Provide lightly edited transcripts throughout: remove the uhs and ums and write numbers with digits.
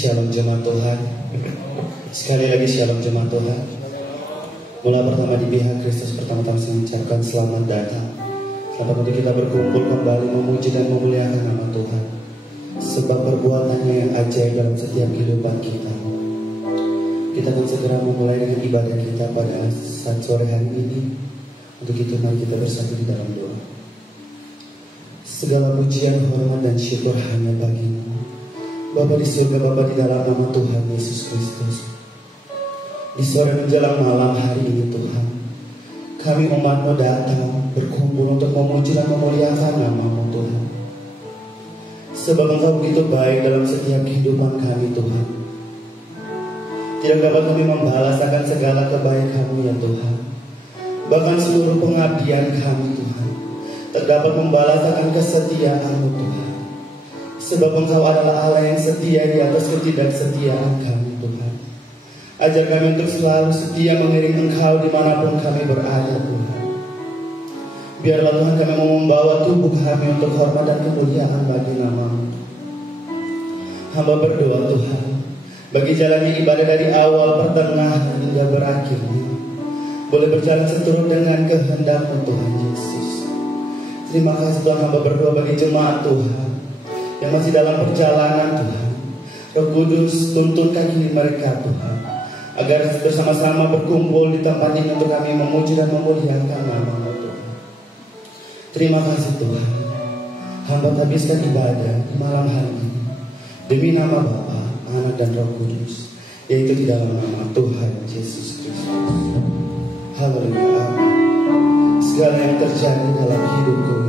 Shalom jemaat Tuhan. Sekali lagi shalom jemaat Tuhan. Mula pertama di pihak Kristus pertama-tama saya mengucapkan selamat datang. Selamat untuk kita berkumpul kembali memuji dan memuliakan nama Tuhan. Sebab perbuatannya yang ajaib dalam setiap kehidupan kita. Kita akan segera memulai dengan ibadah kita pada saat sore hari ini. Untuk itu mari kita bersatu di dalam doa. Segala pujian, hormat dan syukur hanya bagi-Mu Bapa di surga, Bapa di dalam nama Tuhan Yesus Kristus. Di sore menjelang malam hari ini Tuhan, kami umat-Mu datang berkumpul untuk memuji dan memuliakan nama-Mu Tuhan. Sebab Engkau begitu baik dalam setiap kehidupan kami Tuhan. Tidak dapat kami membalas akan segala kebaikan-Mu ya Tuhan. Bahkan seluruh pengabdian kami Tuhan tak dapat membalas akan kesetiaan-Mu Tuhan. Sebab Engkau adalah Allah yang setia di atas ketidaksetiaan kami Tuhan. Ajar kami untuk selalu setia mengiring Engkau dimanapun kami berada Tuhan. Biarlah Tuhan kami mau membawa tubuh kami untuk hormat dan kemuliaan bagi nama-Mu. Hamba berdoa Tuhan, bagi jalannya ibadah dari awal, pertengahan hingga berakhirnya boleh berjalan seturut dengan kehendak-Mu Tuhan Yesus. Terima kasih Tuhan, hamba berdoa bagi jemaat Tuhan yang masih dalam perjalanan Tuhan. Roh Kudus tuntun kaki mereka Tuhan, agar bersama-sama berkumpul di tempat ini untuk kami memuji dan memuliakan nama-Mu Tuhan. Terima kasih Tuhan, hamba habiskan ibadah di malam hari ini demi nama Bapa, Anak dan Roh Kudus, yaitu di dalam nama Tuhan Yesus Kristus. Haleluya, amin. Segala yang terjadi dalam hidupku ini,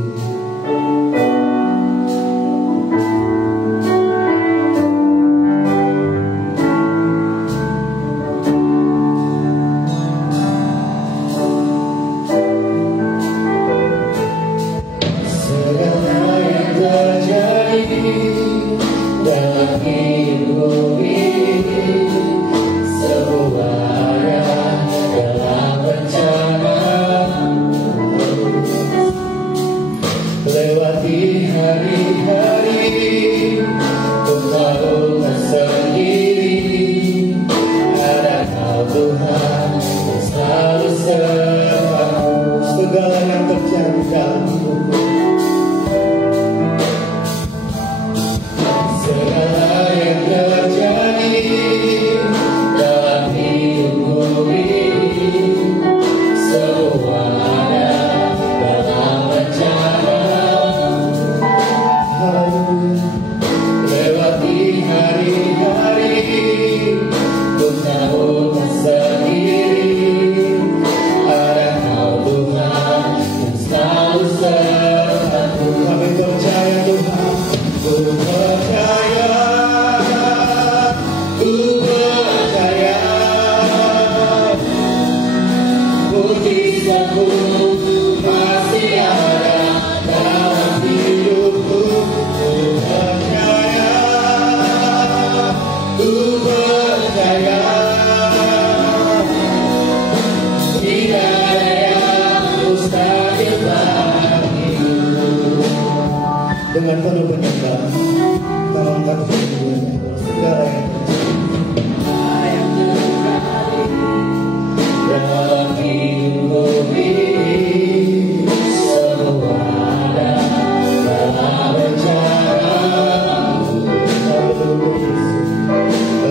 dengan penuh penyembah, tolong kami berdua segala yang terjadi dalam hidup ini, semua ada dalam rencana-Mu.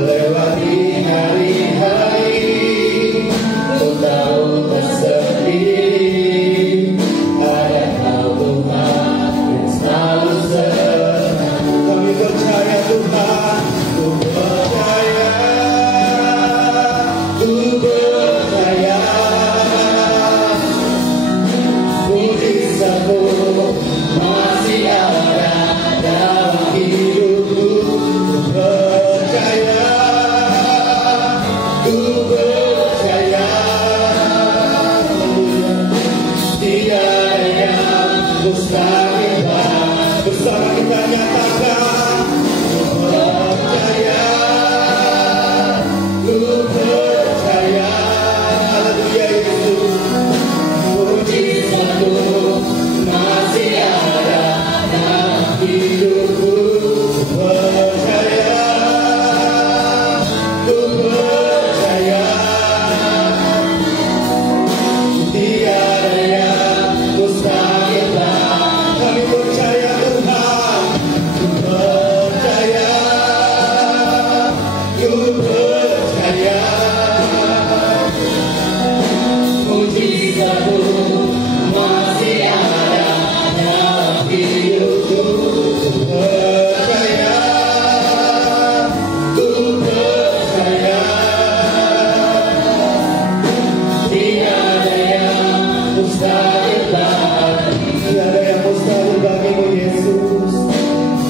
Lewati hari-hari, Ku tahu tersendiri ada Kau Tuhan yang selalu sertaku. Kami percaya Tuhan, ku percaya, ku percaya.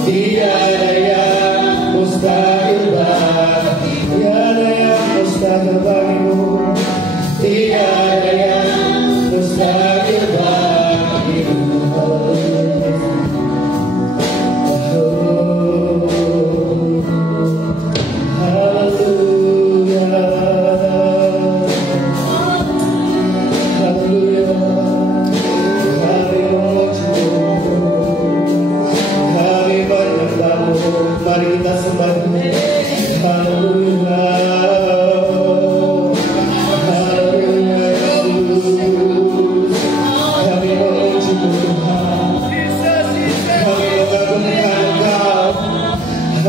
Tiada yang mustahil bagimu, tiada yang mustahil bagimu. Mari kita sembah Dia. Haleluya. Haleluya Yesus. Kami memuji-Mu Tuhan. Kami mengagungkan Engkau.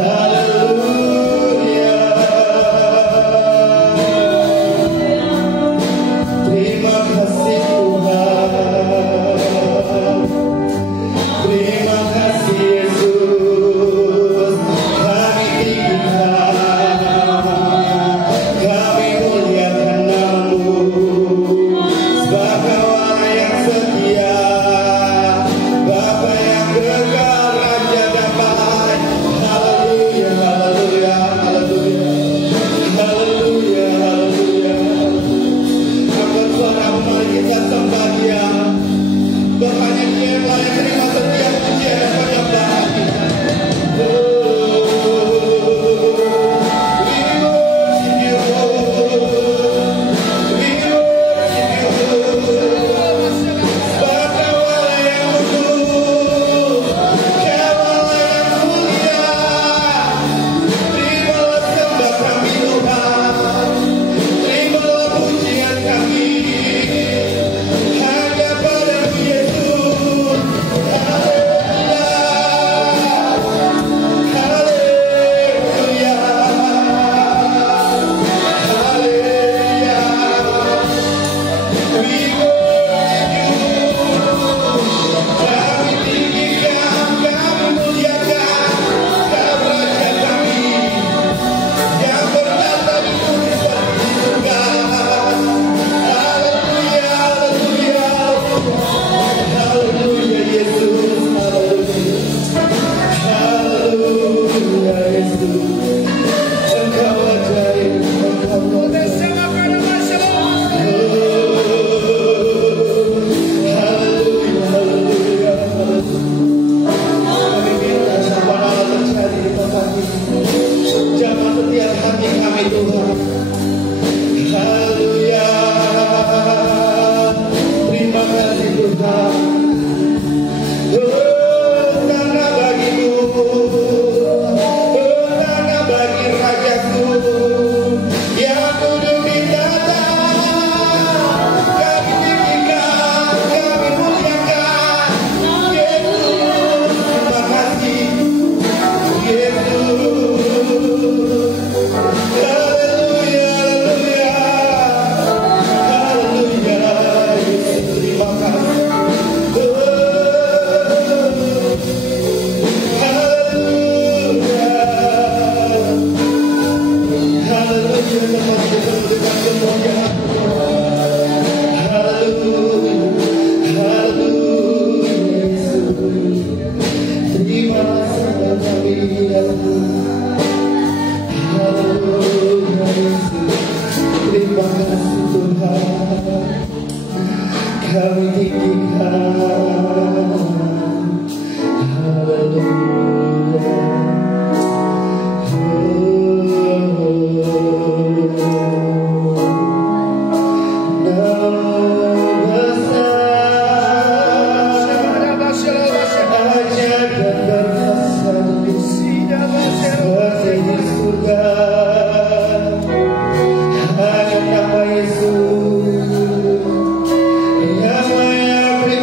Haleluya. Terima kasih Tuhan. Terima kasih Yesus. Kami tinggikan, kami muliakan nama-Mu, sebab Kau yang setia, Bapa yang kekal, Raja damai. Haleluya, haleluya, haleluya, haleluya, haleluya. Angkat suara, mari kita sembah Dia. Bapaknya Dia yang layak terima setiap pujian dan penyembahan kita. Yesus, nama yang beri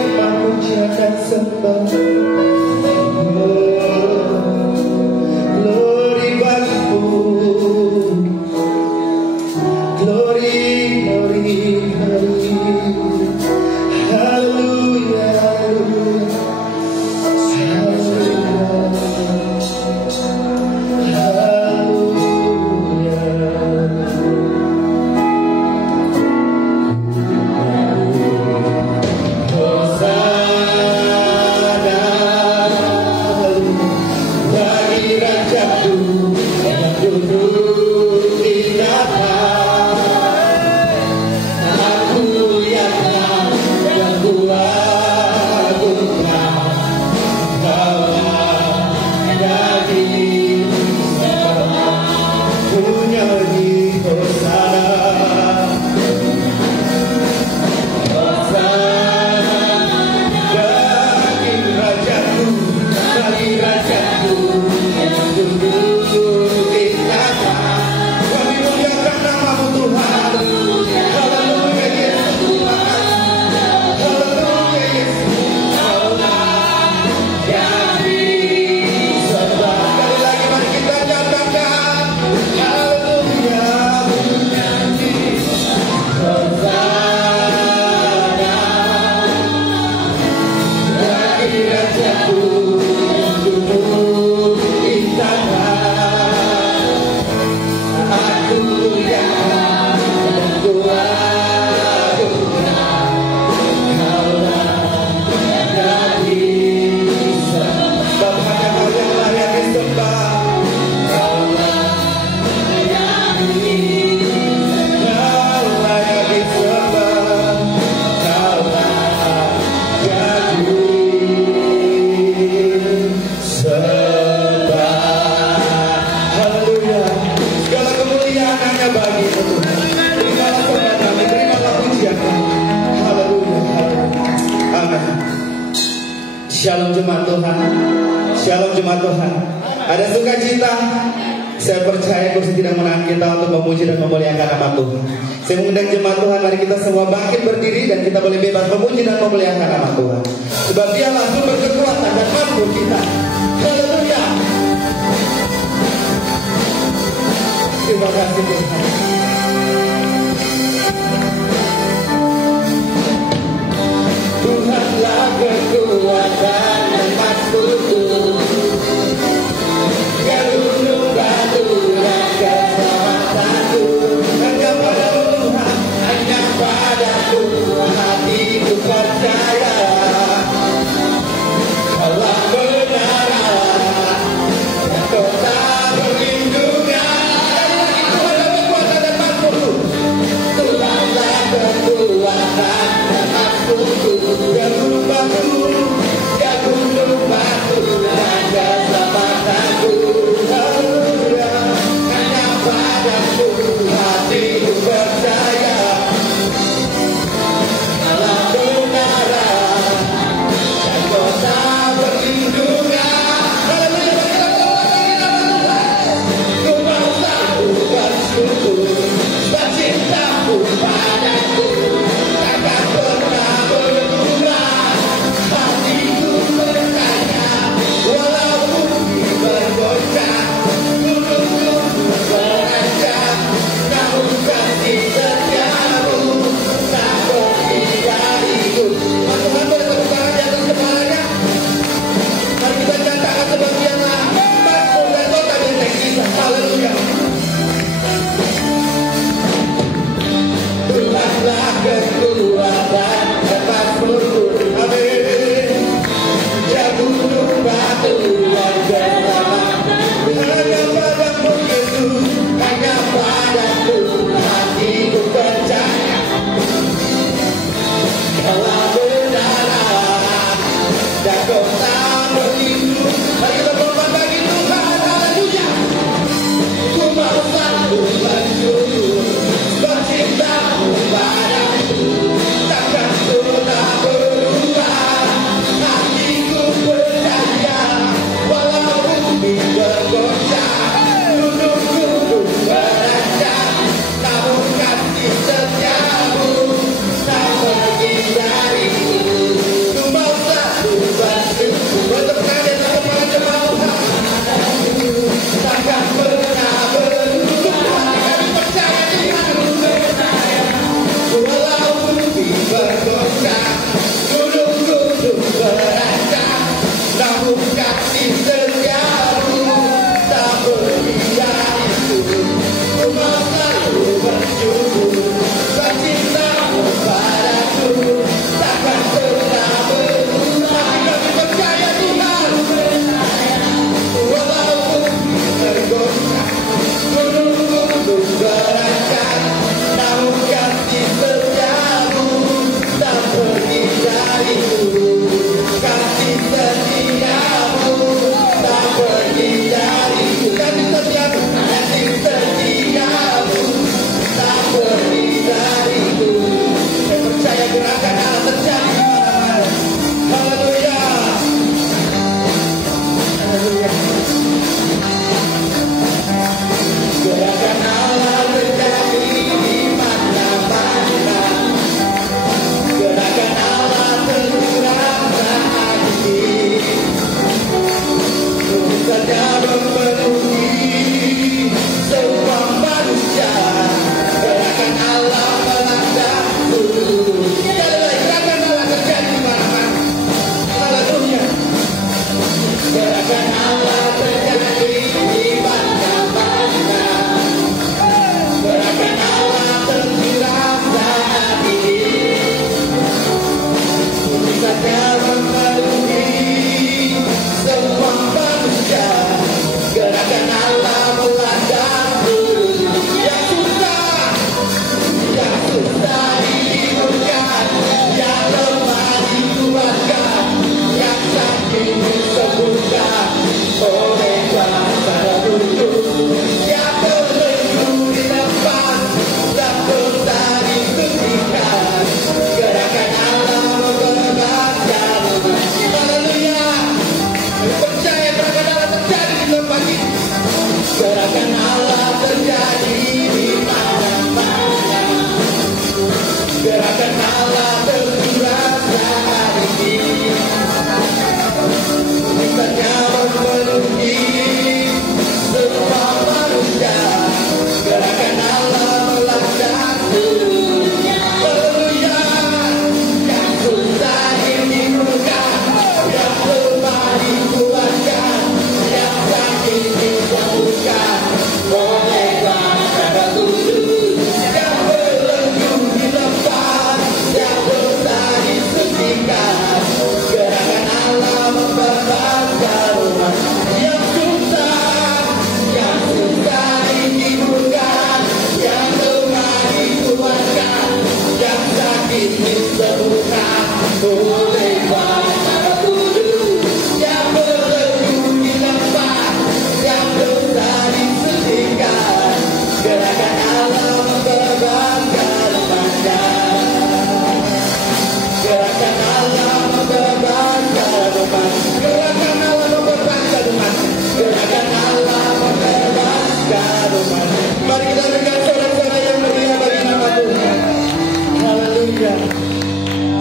jemaat Tuhan. Shalom jemaat Tuhan. Ada sukacita. Saya percaya kursi tidak menahan kita untuk memuji dan memuliakan nama Tuhan. Saya mengundang jemaat Tuhan, mari kita semua bangkit berdiri dan kita boleh bebas memuji dan memuliakan nama Tuhan. Sebab Dialah sumber kekuatan dan mampu kita. Haleluya. Terima kasih Tuhan. Tuhanlah kekuatan dan mampuku. Ya gunung batu dan keselamatanku. Hanya padamu Tuhan, hanya padamu hatiku percaya. Kaulah benaran dan kota perlindungan. Tuhanlah kekuatan dan mampuku. Tuhanlah kekuatan dan mampuku. Ya gunung batu, ya gunung batu dan keselamatanku. Haleluya, hanya padamu hatiku percaya. Kaulah benaran dan kota perlindungan. Haleluya, ku mau selalu bersyukur sebab cintamu padaku takkan pernah berkurang. Hatiku percaya walau bumi bergoncang, gunung-gunung beranjak, namun kasih setiamu tak pergi dariku. Tuhan boleh tepuk tangan di atas kepalanya. Mari kita nyatakan sebab Dialah mampu dan kota benteng kita. Haleluya. Tuhanlah kekuatan dan mampuku. Amin. Ya gunung batu dan keselamatan. Hanya padamu Yesus, hanya padamu hatiku percaya. Kaulah benaran dan kota berlindung. Mari kita berdoa bagi Tuhan. Haleluya. Ku mau selalu bersyukur sebab cintamu padaku takkan pernah berubah. Hatiku percaya walau bumi bergoncang, gunung-gunung beranjak, namun kasih setiamu tak pergi dariku. Ku mau selalu bersyukur. Bertepuk tangan di atas kepala jemaat Tuhan. Takkan pernah berubah. Kami percaya Tuhan. Walau bumi bergoncang, gunung-gunung beranjak, namun kasih setiamu tak pergi dariku. Ku mau selalu bersyukur sebab cintamu padaku takkan pernah berubah. Kami percaya Tuhan. Walau bumi bergoncang, gunung-gunung beranjak, namun kasih setiamu tak pergi dariku. Kasih setiamu tak pergi dariku. Kasih setiamu, kasih setiamu tak pergi dariku. Saya percaya gerakan Allah terjadi. Haleluya. Haleluya. Gerakan Allah terjadi di mana-mana. Gerakan Allah tergerak saat ini. Terus saja memenuhi semua manusia. Gerakan Allah melanda seluruh. Gerakan Allah terjadi di mana-mana. Haleluya. Gerakan Allah terjadi di mana-mana. Gerakan Allah tergerak saat ini. Terus saja memenuhi semua manusia.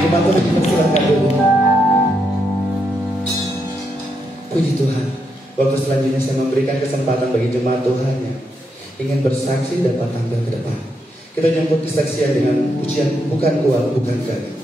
Jemaat Tuhan dipersilakan dulu. Puji Tuhan. Waktu selanjutnya saya memberikan kesempatan bagi jemaat Tuhan yang ingin bersaksi dapat tampil ke depan. Kita jemput kesaksian dengan pujian bukan uang, bukan gagal.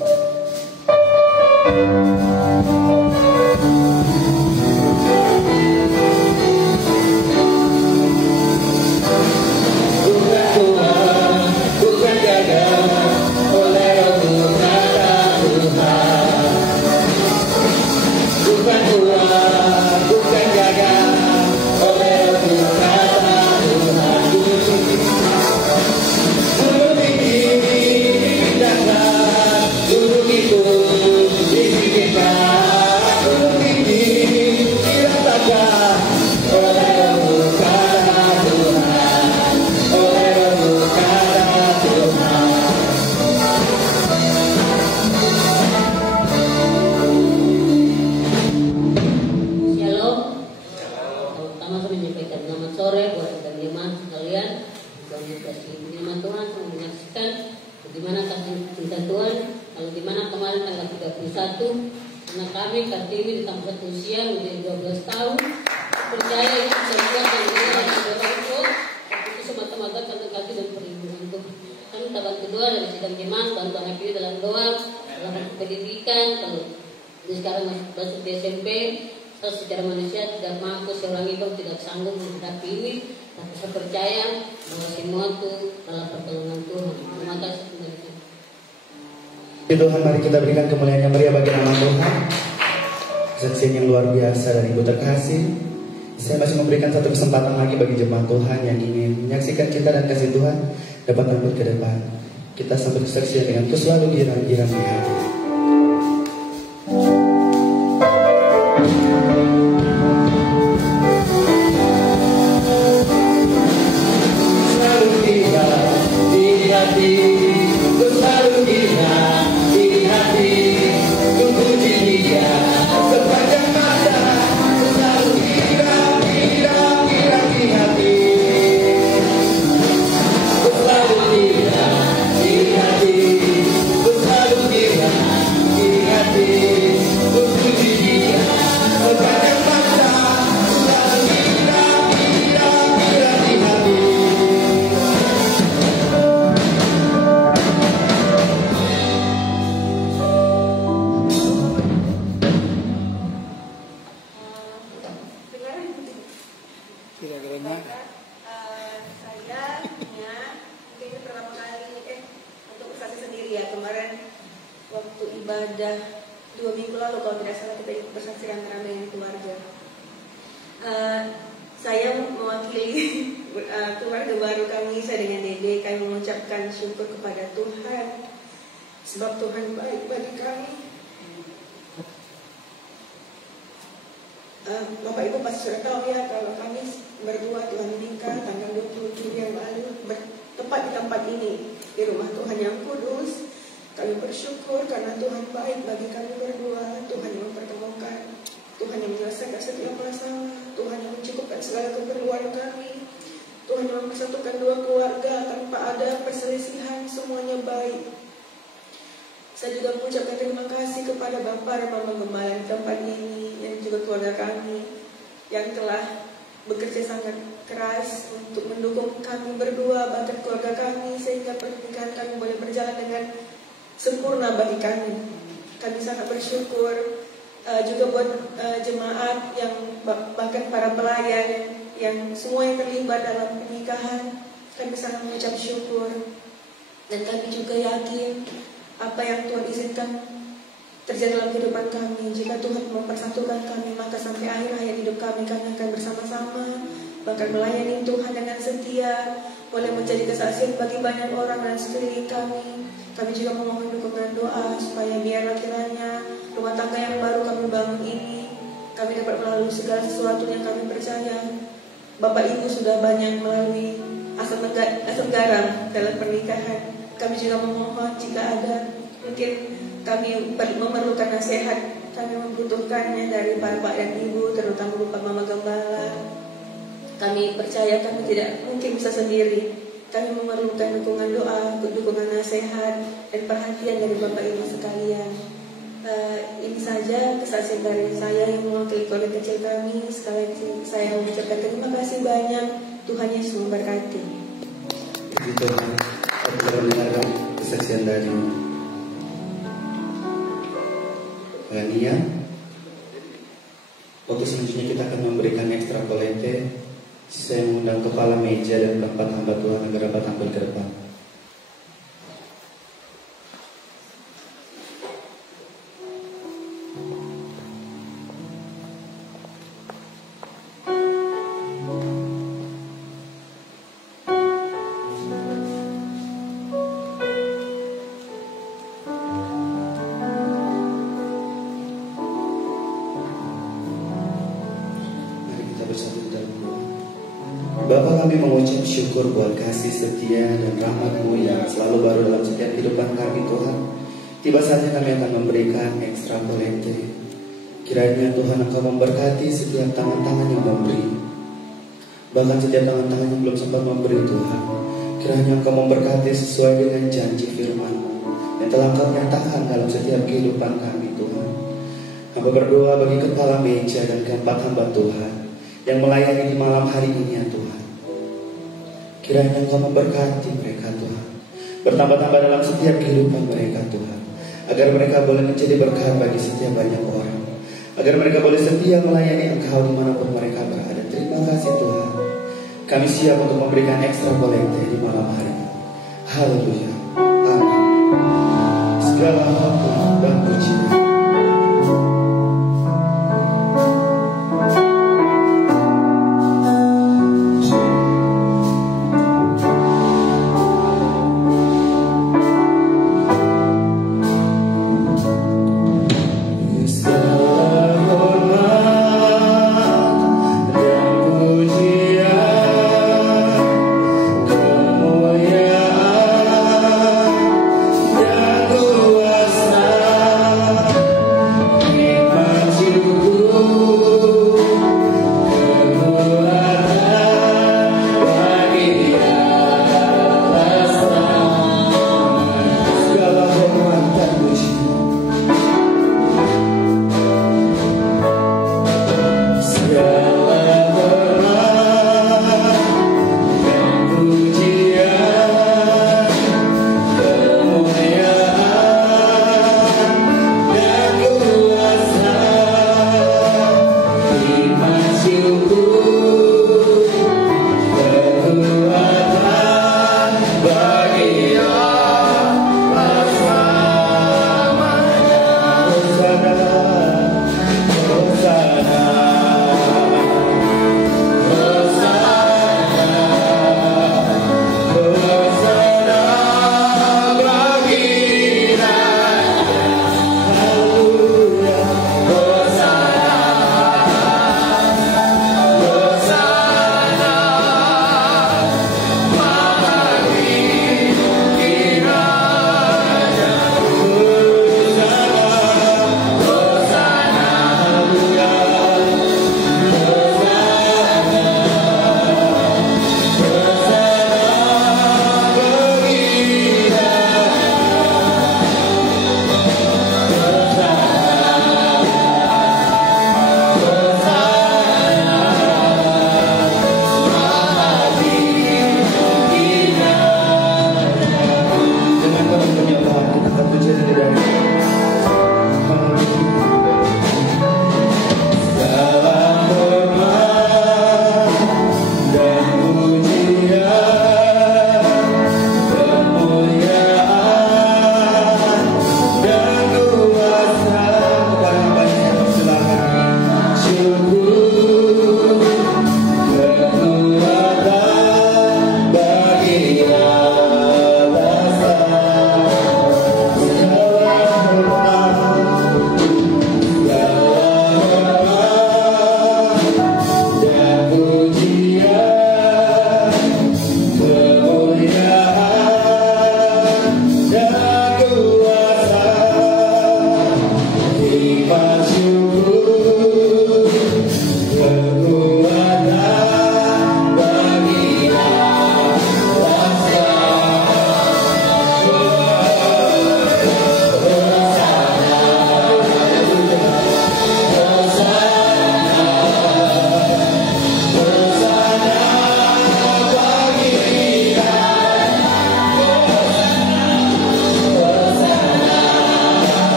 Tuhan, mari kita berikan kemuliaan yang meriah bagi nama Tuhan. Kesaksian yang luar biasa dari Ibu terkasih. Saya masih memberikan satu kesempatan lagi bagi jemaat Tuhan yang ingin menyaksikan cinta dan kasih Tuhan dapat tampil ke depan. Kita sambut kesaksian dengan ku selalu girang-girang di hati. Bapak Ibu pasti sudah tahu ya, kalau kami berdua Tuhan meninggal tanggal 27 yang lalu, tepat di tempat ini, di rumah Tuhan yang kudus. Kami bersyukur karena Tuhan baik bagi kami berdua. Tuhan yang mempertemukan, Tuhan yang menyelesaikan setiap masalah, Tuhan yang mencukupkan segala keperluan kami, Tuhan yang mempersatukan dua keluarga tanpa ada perselisihan, semuanya baik. Saya juga mengucapkan terima kasih kepada Bapak dan Mama Gembala di tempat ini dan juga keluarga kami yang telah bekerja sangat keras untuk mendukung kami berdua, bahkan keluarga kami, sehingga pernikahan kami boleh berjalan dengan sempurna bagi kami. Kami sangat bersyukur juga buat jemaat yang bahkan para pelayan yang semua yang terlibat dalam pernikahan. Kami sangat mengucap syukur dan kami juga yakin apa yang Tuhan izinkan terjadi dalam kehidupan kami. Jika Tuhan mempersatukan kami, maka sampai akhir hayat hidup kami akan bersama-sama, bahkan melayani Tuhan dengan setia, boleh menjadi kesaksian bagi banyak orang dan sekeliling kami. Kami juga memohon dukungan doa supaya biarlah kiranya rumah tangga yang baru kami bangun ini, kami dapat melalui segala sesuatu yang kami percaya. Bapak Ibu sudah banyak melalui asam garam dalam pernikahan. Kami juga memohon jika ada mungkin kami memerlukan nasihat, kami membutuhkannya dari Bapak dan Ibu, terutama Bapak Mama Gembala. Kami percaya kami tidak mungkin bisa sendiri. Kami memerlukan dukungan doa, dukungan nasihat, dan perhatian dari Bapak Ibu sekalian. Ini saja kesaksian dari saya yang mewakili keluarga kecil kami. Sekalian saya mengucapkan terima kasih banyak. Tuhan Yesus memberkati. Puji Tuhan, kita telah mendengarkan kesaksian dari Nia. Waktu selanjutnya kita akan memberikan ekstra kolekte. Saya mengundang kepala meja dan keempat hamba Tuhan agar dapat tampil ke depan. Bapa, kami mengucap syukur buat kasih setia dan rahmat-Mu yang selalu baru dalam setiap kehidupan kami, Tuhan. Tiba saatnya kami akan memberikan ekstra kolekte. Kiranya Tuhan Engkau memberkati setiap tangan-tangan yang memberi, bahkan setiap tangan-tangan yang belum sempat memberi, Tuhan. Kiranya Engkau memberkati sesuai dengan janji firman-Mu yang telah Engkau nyatakan dalam setiap kehidupan kami, Tuhan. Hamba berdoa bagi kepala meja dan keempat hamba Tuhan yang melayani di malam hari ini, ya Tuhan. Kiranya Engkau memberkati mereka, Tuhan. Bertambah-tambah dalam setiap kehidupan mereka, Tuhan. Agar mereka boleh menjadi berkat bagi setiap banyak orang. Agar mereka boleh setia melayani Engkau dimanapun mereka berada. Terima kasih, Tuhan. Kami siap untuk memberikan ekstra kolekte di malam hari ini. Haleluya. Amin. Segala hormat dan pujian dan kuasa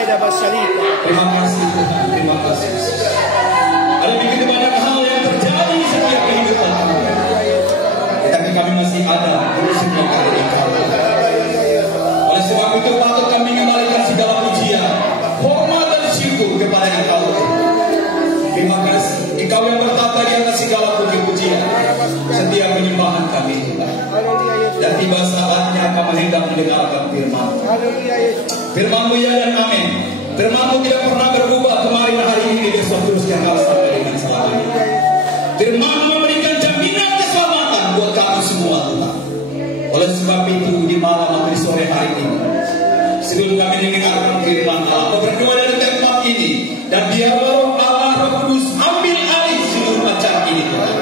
Terima kasih Tuhan, terima kasih. Ada begitu banyak hal yang terjadi setiap kehidupan kami. Tetapi kami masih ada terus semua kali Engkau. Oleh sebab itu patut kami kembalikan segala pujian, hormat dan syukur kepada Engkau. Terima kasih. Engkau yang bertata di atas segala puji-pujian. Setiap penyembahan kami Tuhan. Dan tiba saatnya kami hendak mendengarkan firman. Firman-Mu ya dan amin. Firman-Mu tidak pernah berubah kemarin hari ini besok terus yang harus sampai dengan selamanya. Firman-Mu memberikan jaminan keselamatan buat kami semua Tuhan. Oleh sebab itu di malam atau di sore hari ini, sebelum kami mendengarkan firman Allah, berdoa dari tempat ini dan biarlah Roh Allah Roh Kudus ambil alih seluruh acara ini Tuhan.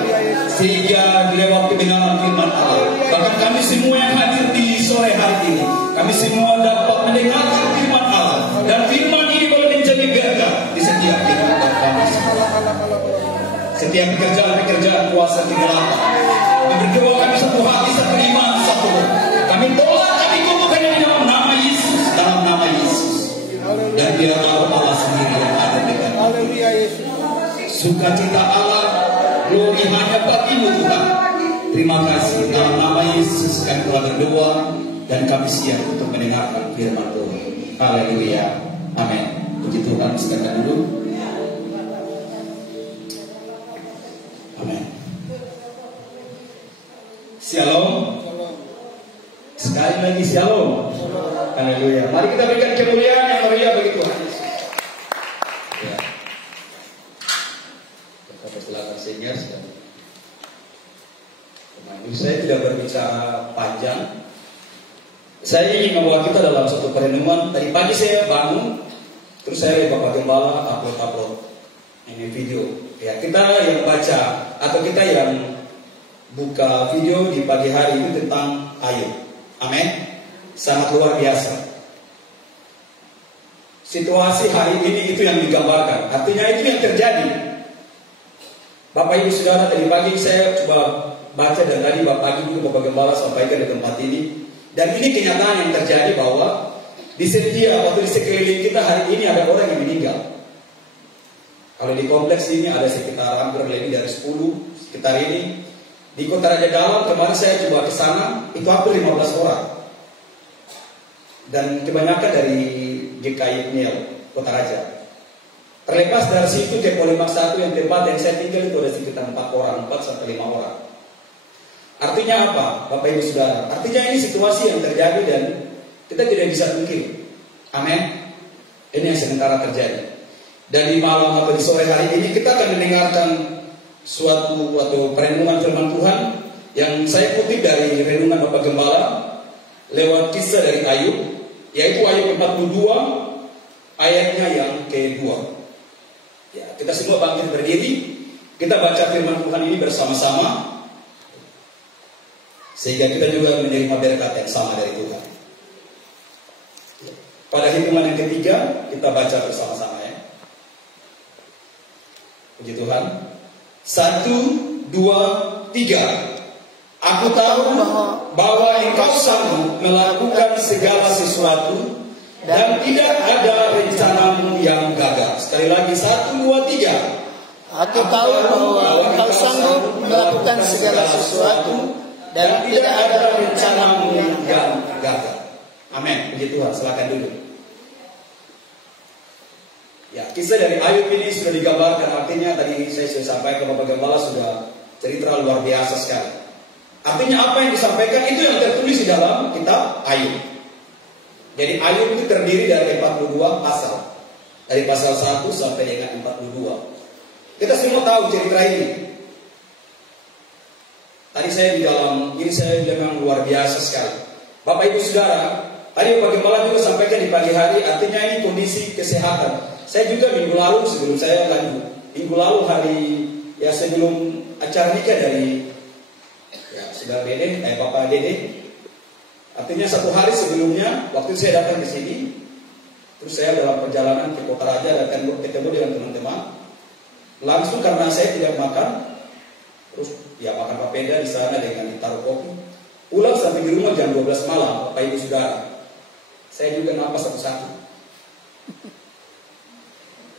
Sehingga lewat kebenaran firman Allah, bahkan kami semua yang hadir di sore hari ini, kami semua dapat mendengarkan firman Allah, dan firman ini boleh menjadi berkat di setiap kehidupan kami semua. Setiap pekerjaan-pekerjaan kuasa kegelapan, kami berdoa, kami satu hati, satu iman, satu roh. Kami tolak, kami kumpulkan di dalam nama Yesus, dalam nama Yesus. Dan biarlah Allah sendiri yang ada dengan kami. Sukacita Allah, glory hanya bagi-Mu Tuhan. Terima kasih. Dalam nama Yesus kami telah berdoa dan kami siap untuk mendengarkan firman Tuhan. Haleluya. Amin. Puji Tuhan. Silakan dulu. Amin. Shalom. Sekali lagi shalom. Haleluya. Mari kita berikan kemuliaan yang meriah bagi Tuhan Yesus. Ya. Kita silakan senior sekali. Saya tidak berbicara panjang. Saya ingin membawa kita dalam satu perenungan. Tadi pagi saya bangun, terus saya lihat Bapak Gembala upload ini video. Ya, kita yang baca atau kita yang buka video di pagi hari itu tentang Ayub. Amin. Sangat luar biasa. Situasi hari ini itu yang digambarkan. Artinya itu yang terjadi. Bapak Ibu Saudara, tadi pagi saya coba baca dan tadi pagi itu Bapak Gembala sampaikan di tempat ini. Dan ini kenyataan yang terjadi bahwa di setiap atau di sekeliling kita hari ini ada orang yang meninggal. Kalau di kompleks ini ada sekitar hampir lebih dari 10 sekitar ini. Di Kota Raja Dalam kemarin saya coba ke sana itu hampir 15 orang. Dan kebanyakan dari GKI Niel, Kota Raja. Terlepas dari situ ke Polimak 1 yang tempat yang saya tinggal itu ada sekitar 4 orang, 4 sampai 5 orang. Artinya apa, Bapak Ibu Saudara? Artinya ini situasi yang terjadi dan kita tidak bisa mungkin. Amin. Ini yang sementara terjadi. Dan di malam atau di sore hari ini kita akan mendengarkan suatu perenungan firman Tuhan yang saya kutip dari renungan Bapak Gembala lewat kisah dari Ayub, yaitu Ayub 42 ayatnya yang kedua. Ya, kita semua bangkit berdiri, kita baca firman Tuhan ini bersama-sama sehingga kita juga menerima berkat yang sama dari Tuhan. Pada hitungan yang ketiga kita baca bersama-sama ya. Puji Tuhan. 1, 2, 3. Aku tahu bahwa Engkau sanggup melakukan segala sesuatu dan tidak ada rencanamu yang gagal. Sekali lagi 1, 2, 3. Aku tahu bahwa Engkau sanggup melakukan segala sesuatu dan tidak ada rencanamu yang gagal. Amin. Puji Tuhan. Silakan duduk. Ya, kisah dari Ayub ini sudah digambarkan. Artinya tadi saya sudah sampaikan Bapak Gembala sudah cerita luar biasa sekali. Artinya apa yang disampaikan itu yang tertulis di dalam kitab Ayub. Jadi Ayub itu terdiri dari 42 pasal. Dari pasal 1 sampai dengan 42. Kita semua tahu cerita ini. Tadi saya di dalam ini saya memang luar biasa sekali. Bapak Ibu Saudara, tadi Bapak Gembala juga sampaikan di pagi hari. Artinya ini kondisi kesehatan. Saya juga minggu lalu sebelum saya lanjut, minggu lalu hari ya sebelum acara nikah dari ya saudara Dede, Bapak Dede. Artinya 1 hari sebelumnya waktu saya datang ke sini, terus saya dalam perjalanan ke Kota Raja dan ketemu dengan teman-teman. Langsung karena saya tidak makan, terus ya makan papeda di sana dengan ditaruh kopi. Pulang sampai di rumah jam 12 malam, Bapak Ibu Saudara. Saya juga napas satu-satu.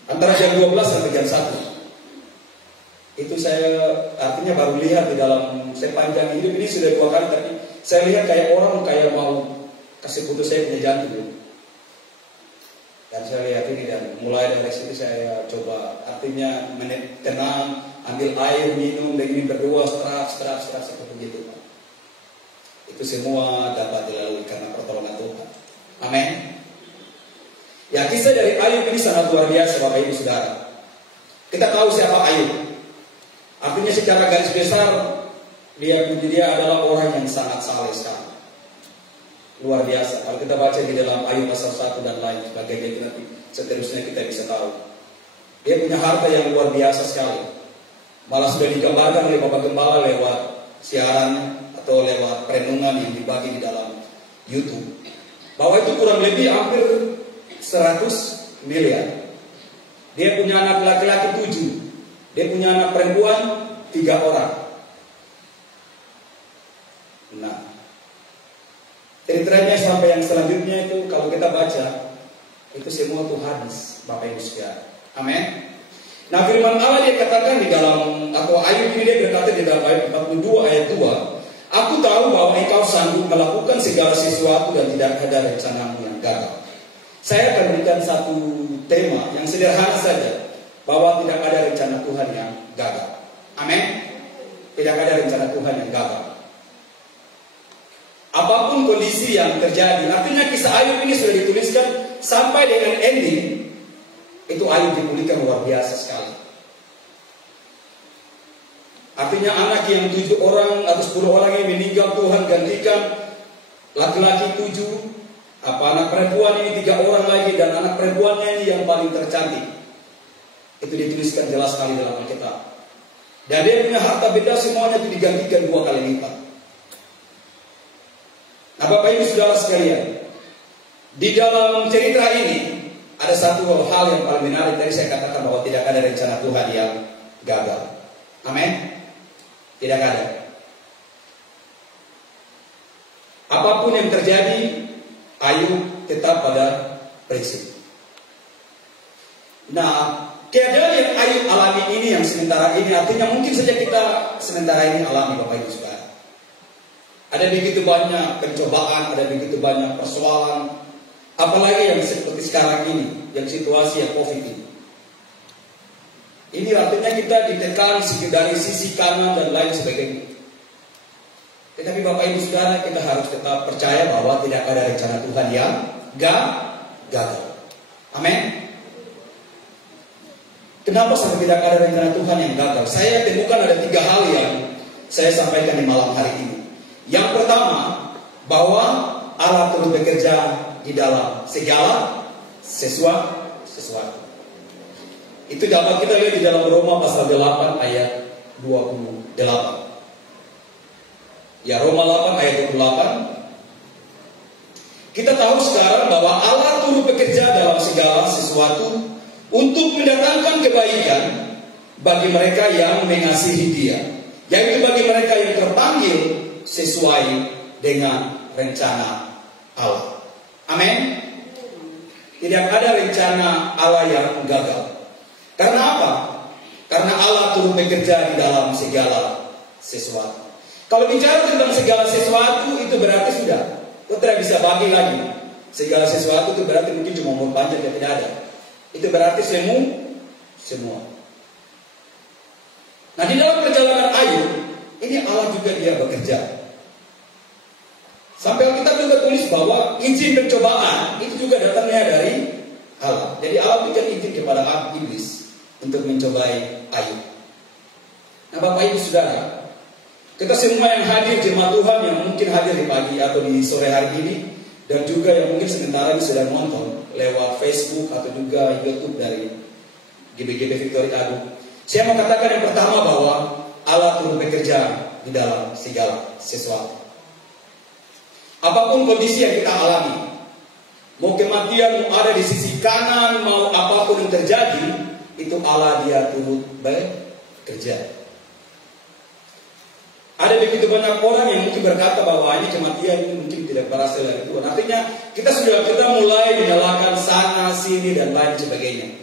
Antara jam 12 sampai jam 1. Itu saya artinya baru lihat di dalam sepanjang hidup ini sudah 2 kali, tapi saya lihat kayak orang kayak mau kasih putus saya punya jantung. Dan saya lihat ini, dan mulai dari situ saya coba artinya tenang, ambil air, minum, dan ini berdua setelah seperti itu. Itu semua dapat dilalui karena pertolongan Tuhan. Amin. Ya, kisah dari Ayub ini sangat luar biasa, Bapak Ibu Saudara. Kita tahu siapa Ayub. Artinya secara garis besar dia adalah orang yang sangat saleh sekali. Luar biasa. Kalau kita baca di dalam Ayub pasal 1 dan lain sebagainya, nanti seterusnya kita bisa tahu. Dia punya harta yang luar biasa sekali. Malah sudah digambarkan oleh Bapak Gembala lewat siaran atau lewat perenungan yang dibagi di dalam YouTube, bahwa itu kurang lebih hampir 100 miliar. Dia punya anak laki-laki 7. Dia punya anak perempuan 3 orang. Nah, ceritanya sampai yang selanjutnya itu kalau kita baca, itu semua tuh hadis, Bapak Ibu sekalian. Amin. Nah, firman Allah dia katakan di dalam, atau Ayub ini dia berkata di dalam ayat 42 ayat 2, aku tahu bahwa engkau sanggup melakukan segala sesuatu dan tidak ada rencanamu yang gagal. Saya akan berikan satu tema yang sederhana saja, bahwa tidak ada rencana Tuhan yang gagal. Amin. Tidak ada rencana Tuhan yang gagal. Apapun kondisi yang terjadi, artinya kisah Ayub ini sudah dituliskan sampai dengan ending. Itu Ayub dipulihkan luar biasa sekali. Artinya anak yang 7 orang atau 10 orang yang meninggal, Tuhan gantikan laki-laki 7, anak perempuan ini 3 orang lagi, dan anak perempuannya ini yang paling tercantik. Itu dituliskan jelas sekali dalam Alkitab. Dan dia punya harta benda semuanya itu digantikan 2 kali lipat. Nah, Bapak Ibu Saudara sekalian, di dalam cerita ini ada satu hal yang paling menarik. Tadi saya katakan bahwa tidak ada rencana Tuhan yang gagal. Amin. Tidak ada. Apapun yang terjadi, Ayub tetap pada prinsip. Nah, keadaan yang Ayub alami ini yang sementara ini, artinya mungkin saja kita sementara ini alami, Bapak Ibu Saudara. Ada begitu banyak pencobaan, ada begitu banyak persoalan, apalagi yang seperti sekarang ini, yang situasi yang COVID ini. Ini artinya kita ditekan dari sisi kanan dan lain sebagainya. Tetapi Bapak Ibu Saudara, kita harus tetap percaya bahwa tidak ada rencana Tuhan yang gagal. Amin. Kenapa sampai tidak ada rencana Tuhan yang gagal? Saya temukan ada 3 hal yang saya sampaikan di malam hari ini. Yang pertama, bahwa Allah turut bekerja di dalam segala sesuatu. Itu dapat kita lihat di dalam Roma pasal 8 ayat 28. Ya, Roma 8 ayat 28. Kita tahu sekarang bahwa Allah turut bekerja dalam segala sesuatu untuk mendatangkan kebaikan bagi mereka yang mengasihi Dia, yaitu bagi mereka yang terpanggil sesuai dengan rencana Allah. Amin. Tidak ada rencana Allah yang gagal. Karena apa? Karena Allah turut bekerja di dalam segala sesuatu. Kalau bicara tentang segala sesuatu, itu berarti sudah kita tidak bisa bagi lagi. Segala sesuatu itu berarti mungkin cuma umur panjang yang tidak ada. Itu berarti semua. Nah, di dalam perjalanan Ayub ini Allah juga dia bekerja. Sampai kita juga tulis bahwa izin pencobaan itu juga datangnya dari Allah. Jadi Allah berikan izin kepada iblis untuk mencobai Ayub. Nah, Bapak Ibu Saudara, kita semua yang hadir jemaat Tuhan yang mungkin hadir di pagi atau di sore hari ini, dan juga yang mungkin sementara ini sudah nonton lewat Facebook atau juga YouTube dari GBGB Victory Agung, saya mau katakan yang pertama bahwa Allah turut bekerja di dalam segala sesuatu. Apapun kondisi yang kita alami, mau kematian mau ada di sisi kanan, mau apapun yang terjadi, itu Allah dia turut bekerja. Ada begitu banyak orang yang mungkin berkata bahwa ini kematian ini mungkin tidak berasal dari Tuhan. Artinya kita mulai menyalahkan sana sini dan lain sebagainya.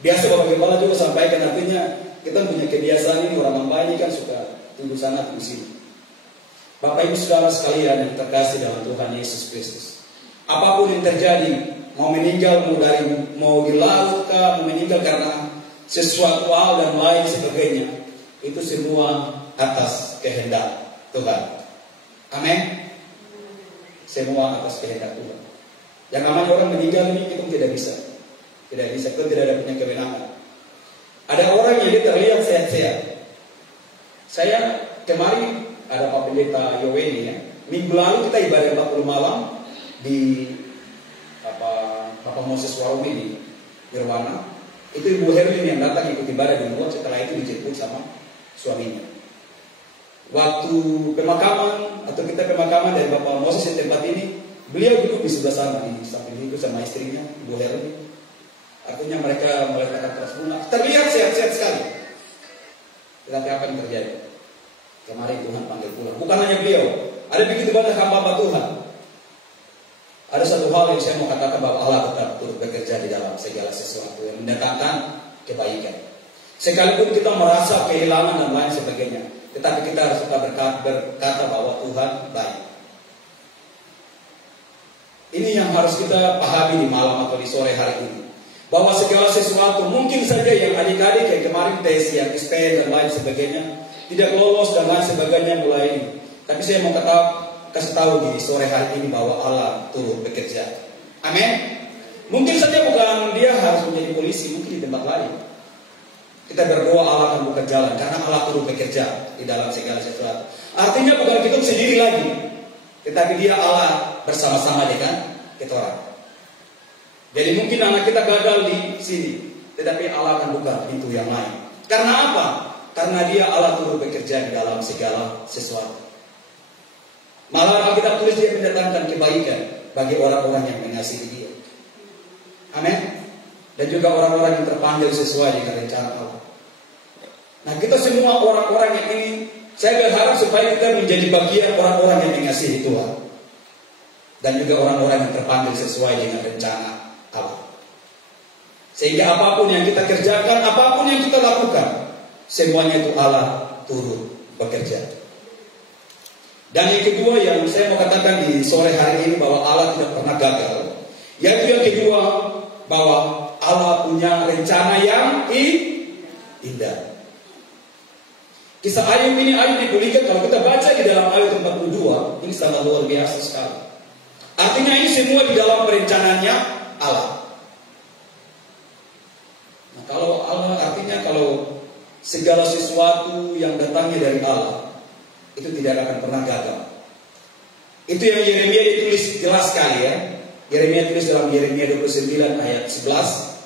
Biasa Bapak Gembala juga sampaikan, artinya kita punya kebiasaan ini, orang Mambai ini kan suka tunggu sana tunggu sini. Bapak Ibu Saudara sekalian yang terkasih dalam Tuhan Yesus Kristus, apapun yang terjadi, mau meninggal, mau di laut kah, mau meninggal karena sesuatu hal dan lain sebagainya, itu semua atas kehendak Tuhan. Amin. Semua atas kehendak Tuhan. Yang namanya orang meninggal ini kita tidak bisa. Kita tidak ada punya kewenangan. Ada orang yang dia terlihat sehat-sehat. Saya kemarin ada Pak Pendeta Yoweni ya. Minggu lalu kita ibadah 40 malam di Papa Moses Warumi di Nirwana. Itu Ibu Herlin yang datang ikut ibadah di Muat, setelah itu dijemput sama suaminya. Waktu pemakaman atau kita pemakaman dari Bapak Moses di tempat ini, beliau duduk di sebelah sana di samping itu sama istrinya, Ibu Herlin. Artinya mereka meletakkan keras bunga, terlihat sehat-sehat sekali. Tetapi apa yang terjadi? Kemarin Tuhan panggil pulang. Bukan hanya beliau, ada begitu banyak hamba Tuhan. Ada satu hal yang saya mau katakan, bahwa Allah tetap turut bekerja di dalam segala sesuatu yang mendatangkan kebaikan. Sekalipun kita merasa kehilangan dan lain sebagainya, tetapi kita harus tetap berkata bahwa Tuhan baik. Ini yang harus kita pahami di malam atau di sore hari ini. Bahwa segala sesuatu, mungkin saja yang adik-adik yang kemarin tes, yang SPN dan lain sebagainya, tidak lolos dan lain sebagainya mulai ini. Tapi saya mau kasih tahu di sore hari ini bahwa Allah turut bekerja. Amin. Mungkin saja bukan dia harus menjadi polisi, mungkin di tempat lain. Kita berdoa Allah akan buka jalan, karena Allah turut bekerja di dalam segala sesuatu. Artinya bukan kita sendiri lagi, tetapi dia Allah bersama-sama dengan kita orang. Jadi mungkin anak kita gagal di sini, tetapi Allah akan buka pintu yang lain. Karena apa? Karena dia Allah turut bekerja di dalam segala sesuatu. Malah Alkitab tulis dia mendatangkan kebaikan bagi orang-orang yang mengasihi dia. Amin. Dan juga orang-orang yang terpanggil sesuai dengan rencana Allah. Nah, kita semua orang-orang yang ini, saya berharap supaya kita menjadi bagian orang-orang yang mengasihi Tuhan. Dan juga orang-orang yang terpanggil sesuai dengan rencana Allah. Sehingga apapun yang kita kerjakan, apapun yang kita lakukan, semuanya itu Allah turut bekerja. Dan yang kedua yang saya mau katakan di sore hari ini, bahwa Allah tidak pernah gagal. Yaitu yang kedua, bahwa Allah punya rencana yang indah. Kisah Ayub ini, Ayub dipulihkan. Kalau kita baca di dalam Ayub 42, ini sangat luar biasa sekali. Artinya ini semua di dalam perencanaannya Allah. Nah, kalau Allah, artinya kalau segala sesuatu yang datangnya dari Allah, itu tidak akan pernah gagal. Itu yang Yeremia ditulis jelas sekali ya. Yeremia tulis dalam Yeremia 29 ayat 11.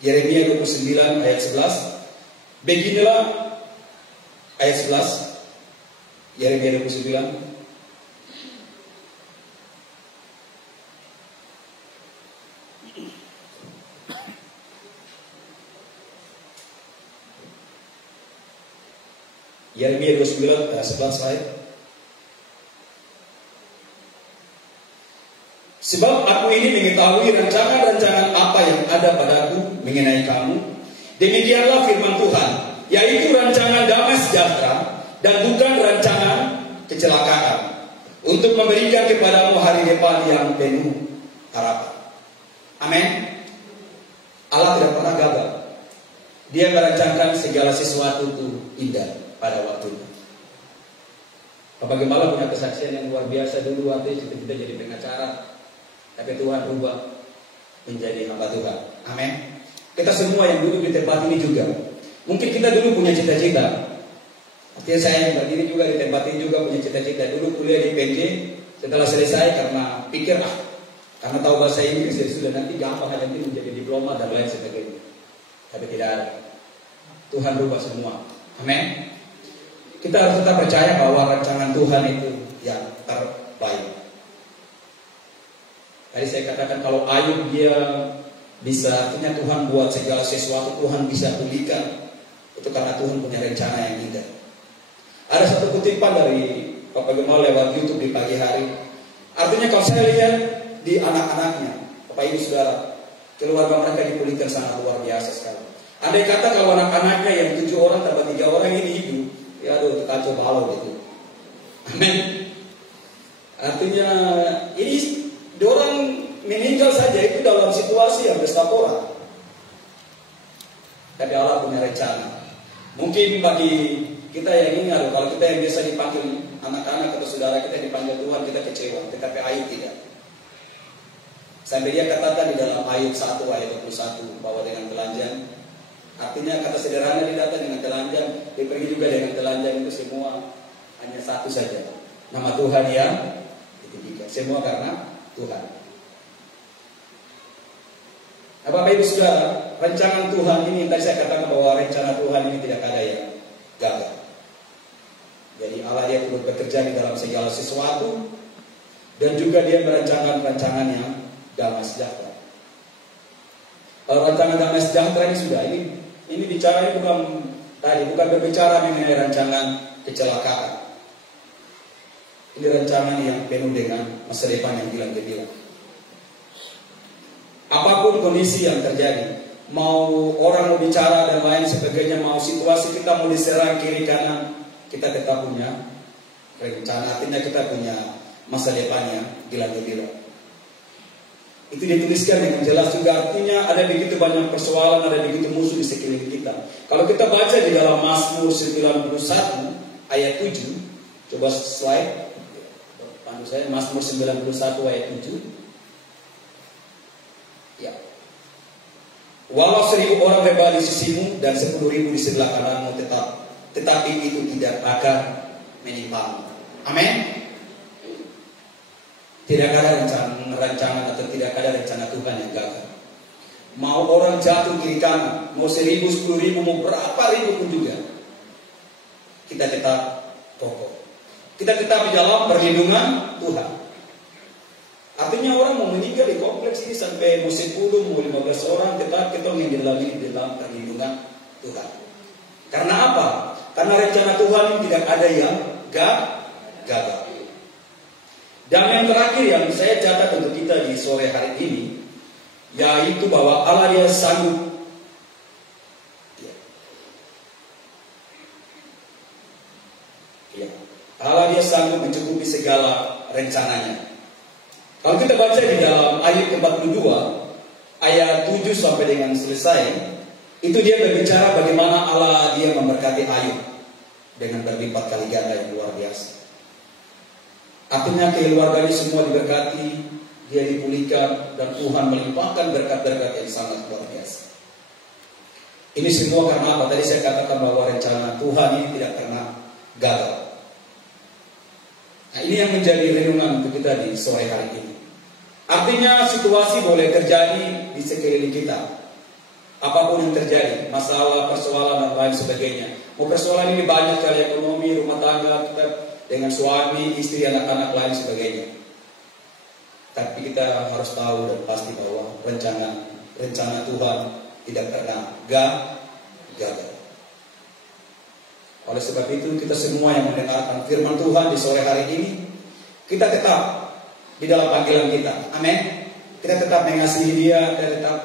Yeremia 29 ayat 11. Beginilah ayat 11. Yeremia 29. Yeremia 29 ayat 11 ayat. Sebab aku ini mengetahui rancangan-rancangan apa yang ada padaku mengenai kamu. Demikianlah firman Tuhan, yaitu rancangan damai sejahtera dan bukan rancangan kecelakaan, untuk memberikan kepadamu hari depan yang penuh harapan. Amin. Allah tidak pernah gagal. Dia merancangkan segala sesuatu itu indah pada waktunya. Bapak Gembala punya kesaksian yang luar biasa. Dulu waktu itu kita jadi pengacara, tapi Tuhan ubah menjadi hamba Tuhan. Amin. Kita semua yang duduk di tempat ini juga, mungkin kita dulu punya cita-cita. Artinya saya yang berdiri juga di tempat ini juga punya cita-cita. Dulu kuliah di PJ, setelah selesai karena pikir karena tahu bahasa Inggris ya sudah, nanti gampang nanti menjadi diploma dan lain sebagainya. Tapi tidak ada. Tuhan rubah semua. Amin. Kita harus tetap percaya bahwa rancangan Tuhan itu yang terbaik. Tadi saya katakan kalau Ayub dia bisa, artinya Tuhan buat segala sesuatu, Tuhan bisa pulihkan. Itu karena Tuhan punya rencana yang indah. Ada satu kutipan dari Bapak Gembala lewat YouTube di pagi hari. Artinya kalau saya lihat di anak-anaknya, Bapak Ibu Saudara, keluarga mereka dipulihkan sangat luar biasa sekali. Andai kata kalau anak-anaknya yang 7 orang tambah 3 orang ini hidup, ya aduh kacau balau gitu. Amin. Artinya ini orang meninggal saja itu dalam situasi yang berstaporan. Tapi Allah punya rencana. Mungkin bagi kita yang ingat, kalau kita yang biasa dipanggil anak-anak atau saudara kita dipanggil Tuhan, kita kecewa. Tetapi Ayub tidak. Sampai dia katakan di dalam Ayub 1 ayat 21 bahwa dengan telanjang, artinya kata sederhana dia datang dengan telanjang, dia pergi juga dengan telanjang, itu semua hanya satu saja, nama Tuhan yang ditinggikan. Semua karena Tuhan. Nah, Bapak Ibu Saudara, rancangan Tuhan ini tadi saya katakan bahwa rencana Tuhan ini tidak ada yang gagal. Jadi Allah dia turut bekerja di dalam segala sesuatu, dan juga dia merancangkan rancangan yang damai sejahtera. Rancangan damai sejahtera ini sudah ini bicara ini bukan berbicara mengenai rancangan kecelakaan. Ini rancangan yang penuh dengan masa depan yang gilang gemilang. Apapun kondisi yang terjadi, mau orang mau bicara dan lain sebagainya, mau situasi kita mau diserang kiri kanan, kita tetap punya rencana. Artinya kita punya masa depan yang gilang gemilang. Itu dituliskan dengan jelas juga, artinya ada begitu banyak persoalan, ada begitu musuh di sekeliling kita. Kalau kita baca di dalam Mazmur 91 ayat 7, coba slide pandu saya, Mazmur 91 ayat 7. Ya. Walau 1000 orang rebah di sisimu dan 10.000 di sebelah kananmu, tetapi itu tidak akan menimpamu. Amin. Tidak ada rancangan atau tidak ada rencana Tuhan yang gagal. Mau orang jatuh kiri kanan, mau 1000, 10.000, mau berapa ribu pun juga, kita tetap kokoh. Kita tetap di dalam perlindungan Tuhan. Artinya orang mau meninggal di kompleks ini sampai mau 10, mau 15 orang, tetap kita menjalani di dalam perlindungan Tuhan. Karena apa? Karena rencana Tuhan ini tidak ada yang gagal. Dan yang terakhir yang saya catat untuk kita di sore hari ini, yaitu bahwa Allah dia sanggup. Allah dia sanggup mencukupi segala rencananya. Kalau kita baca di dalam ayat 42, ayat 7 sampai dengan selesai, itu dia berbicara bagaimana Allah dia memberkati Ayub dengan berlipat kali ganda yang luar biasa. Artinya keluarganya semua diberkati, dia dipulihkan, dan Tuhan melimpahkan berkat-berkat yang sangat luar biasa. Ini semua karena apa? Tadi saya katakan bahwa rencana Tuhan ini tidak pernah gagal. Nah, ini yang menjadi renungan untuk kita di sore hari ini. Artinya situasi boleh terjadi di sekeliling kita. Apapun yang terjadi, masalah, persoalan, dan lain sebagainya. Mau persoalan ini banyak kali, ekonomi, rumah tangga, kita dengan suami, istri, anak-anak, lain sebagainya. Tapi kita harus tahu dan pasti bahwa rencana Tuhan tidak pernah gagal. Oleh sebab itu kita semua yang mendengarkan firman Tuhan di sore hari ini, kita tetap di dalam panggilan kita. Amin. Kita tetap mengasihi Dia, kita tetap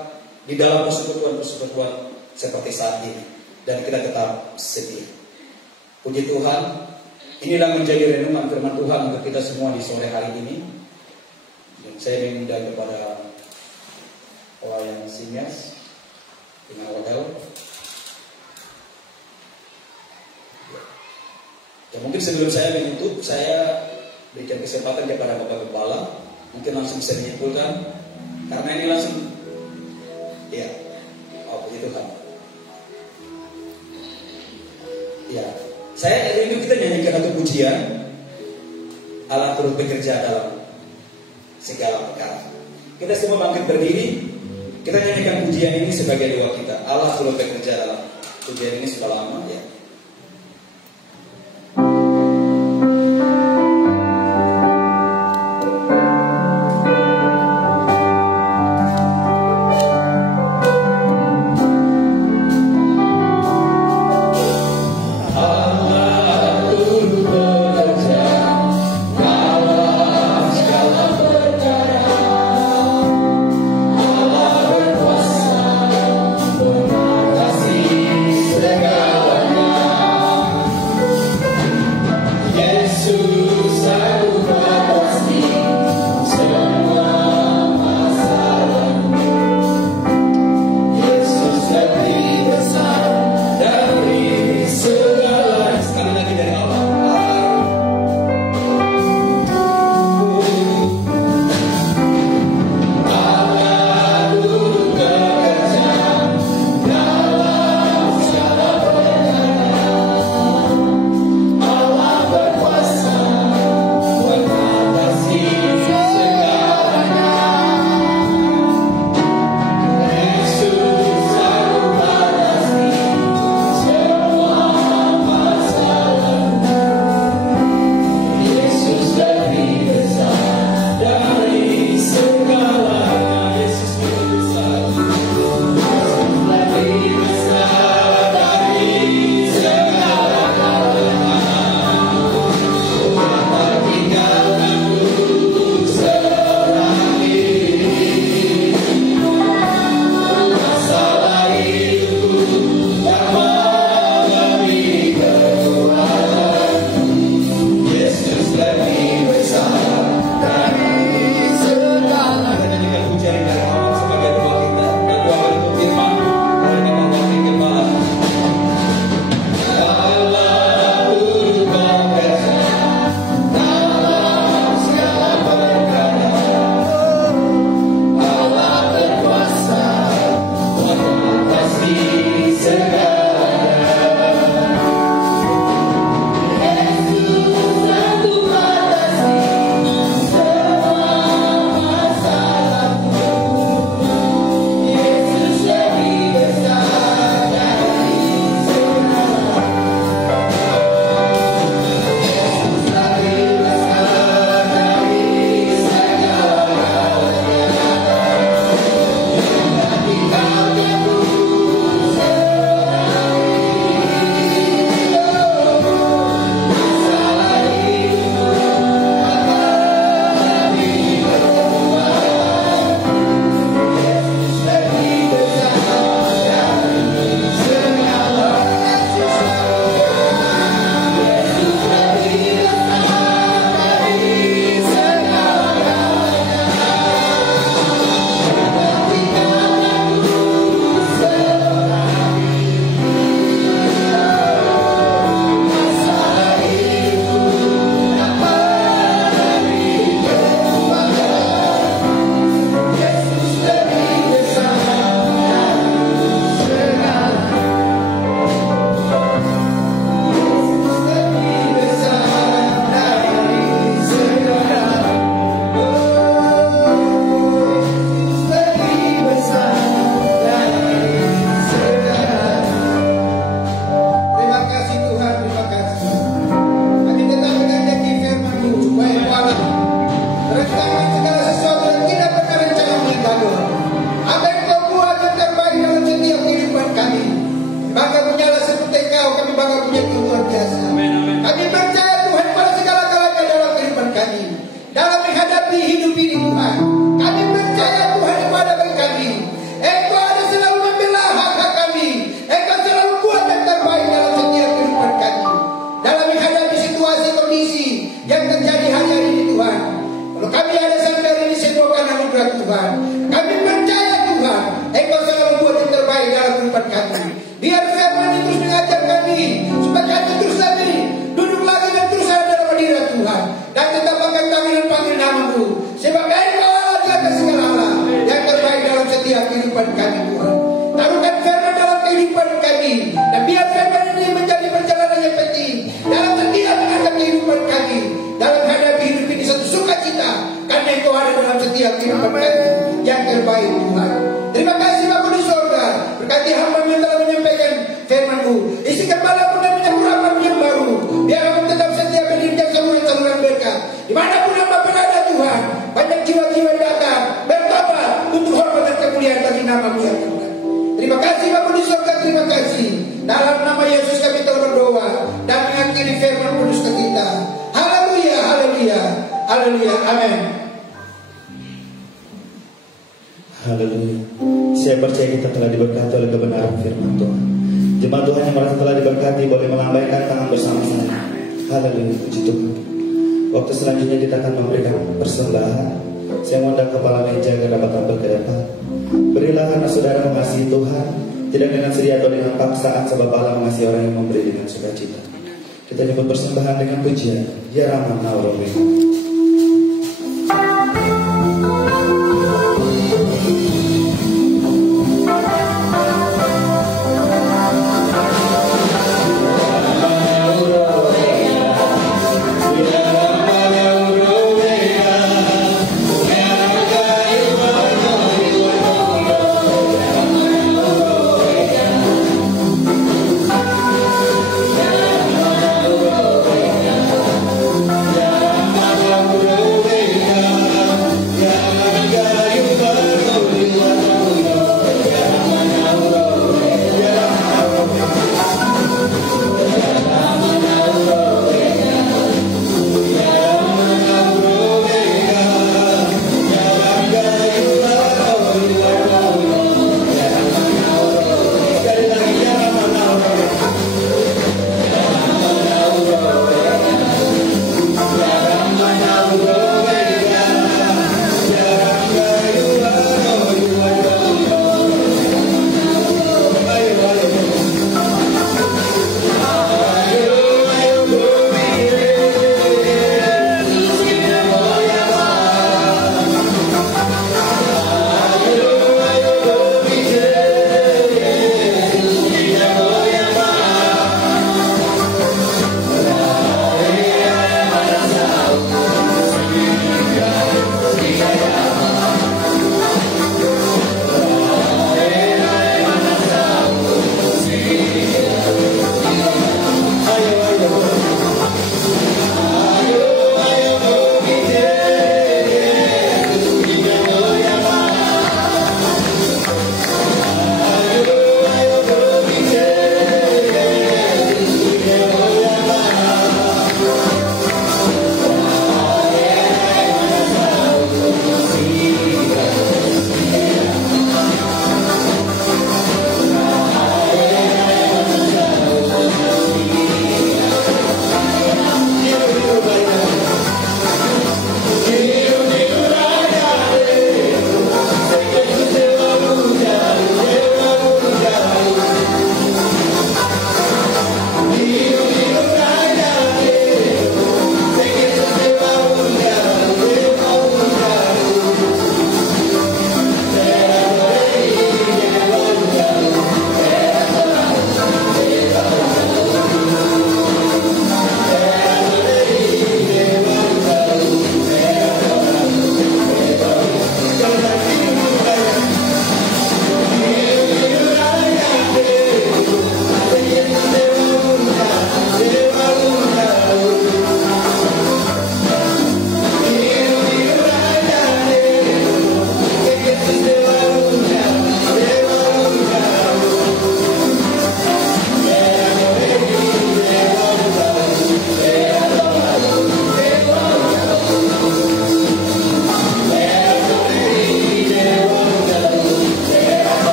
di dalam persekutuan seperti saat ini, dan kita tetap setia. Puji Tuhan. Inilah menjadi renungan firman Tuhan untuk kita semua di sore hari ini. Dan saya mengundang kepada pelayan Sinyas dengan hotel. Ya, mungkin sebelum saya menutup, saya berikan kesempatan kepada Bapak Gembala, mungkin langsung bisa menyimpulkan, karena ini langsung, ya, puji Tuhan. Ya. Saya rindu kita nyanyikan satu pujian, Allah turut bekerja dalam segala perkara. Kita semua bangkit berdiri, kita nyanyikan pujian ini sebagai doa kita. Allah turut bekerja dalam pujian ini sudah lama ya. Allah turut nama-Mu ya Tuhan. Terima kasih Bapa di surga, terima kasih. Dalam nama Yesus kami telah berdoa dan mengakhiri firman kudus ke kita. Haleluya, haleluya, haleluya, amin. Haleluya. Saya percaya kita telah diberkati oleh kebenaran firman Tuhan. Jemaat Tuhan yang merasa telah diberkati boleh melambaikan tangan bersama saya. Haleluya, puji Tuhan. Waktu selanjutnya kita akan memberikan persembahan. Saya mengundang kepala meja agar dapat tampil ke depan. Berilah karena saudara mengasihi Tuhan, tidak dengan sedih atau dengan paksaan, sebab Allah mengasihi orang yang memberi dengan sukacita. Kita nyebut persembahan dengan pujian. Ya Rahman Naurawi.